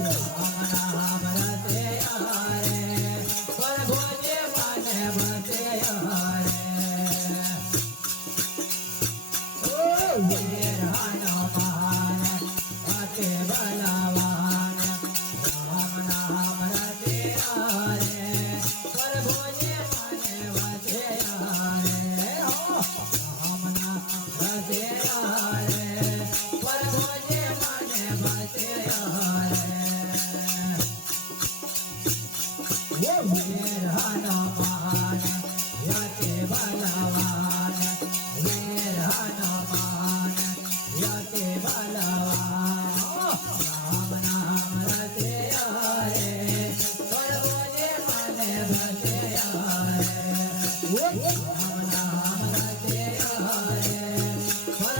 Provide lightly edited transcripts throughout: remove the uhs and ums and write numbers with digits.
નામ રતે રે પ્રભુજી મને બસે રે વીર હનુમાન અતિ બલવાન રામ નામ રતે રે પ્રભુજી મને બસે રે રામ નામ રતે રે પ્રભુજી મને બસે રે વીર હનુમાન અતિ બલવાન વીર હનુમાન અતિ બલવાન રામ નામ રતે રે પ્રભુજી મને બસે રે રામ નામ રતે રે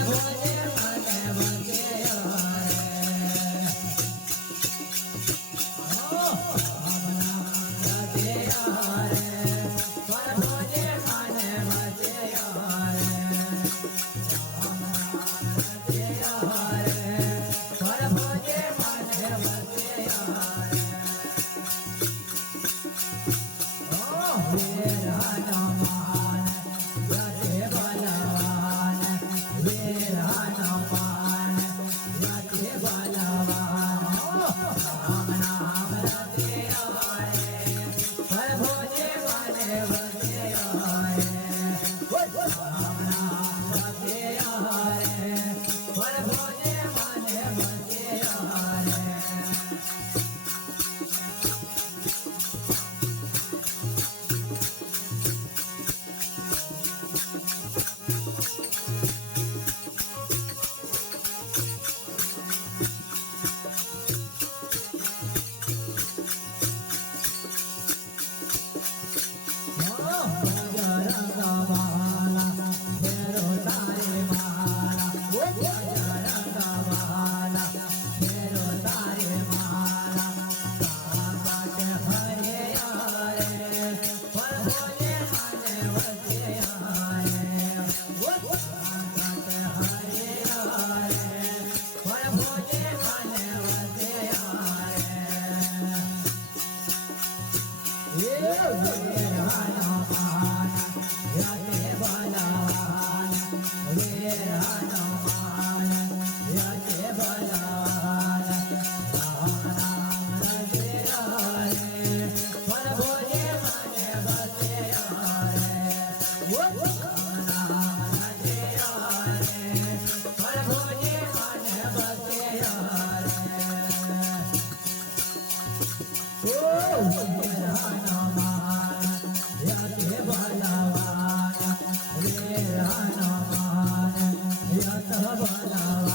પ્રભુજી મને બસે વીર હનુમાન અતિ બલવાન વીર હનુમાન અતિ બલવાન રામ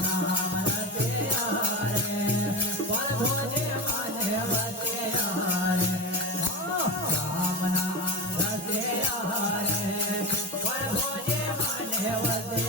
નામ રતે રે પ્રભુજી મને બસે રામ નામ રતે રે પ્રભુજી મને બસે